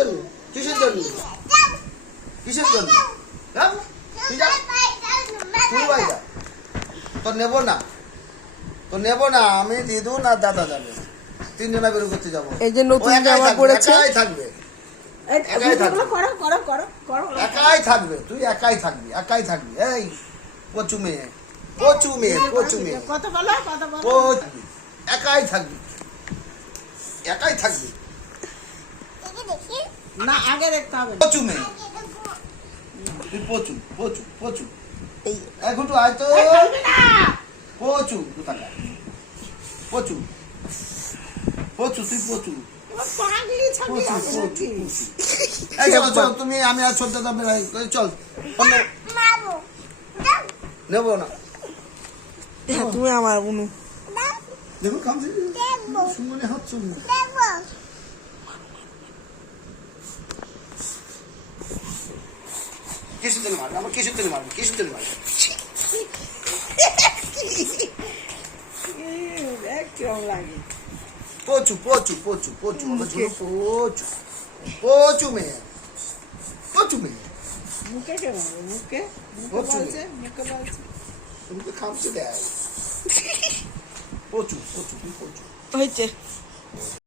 জন্য? কিসের জন্য? কিসের জন্য? হ্যাঁ তুই যা, তুই বাড়ি যা। তোর নেবো না, তোর নেবো না। আমি দিদু না দাদা যাবে, তিনজনা বের করতে যাবো। এই যে নতুন জামা পড়েছে, একাই থাকবে, একাই থাকবে, একাই থাকবে, তুই একাই থাকবি, একাই থাকবি। এই কচু মেয়ে, কচু মেয়ে, কচু মেয়ে, কত বলো, কত বলো। একাই থাকবি, একাই থাকবি। না আগে দেখতে হবে। কচু মেয়ে তুই, পচু পচু পচু। এখন তো আয় তো পচু, কোথাকার পচু, পচু তুই পচু, পাগলি ছাগলি পচু আছে পচু নাকি? পচু। এই চলো চলো, তুমি আমি আর ছোট্ট দাম চল। নেবো না, হ্যাঁ তুমি আমার উনু। দেখো খামছি সুমনে হাত চুমু। কিসের জন্য মারবে? আমার কিসের জন্য মারবে? কিসের জন্য মারবে? কিরম লাগে? পচু পচু পচু পচু, আমার ঝুলো পচু, পচু মেয়ে, পচু মেয়ে। মুখে কে বলবে? মুখে মুখে পচু বলছে, মুখে বলছে। তুমি তো খামছে দেয়। পচু পচু তুই পচু। হয়েছে।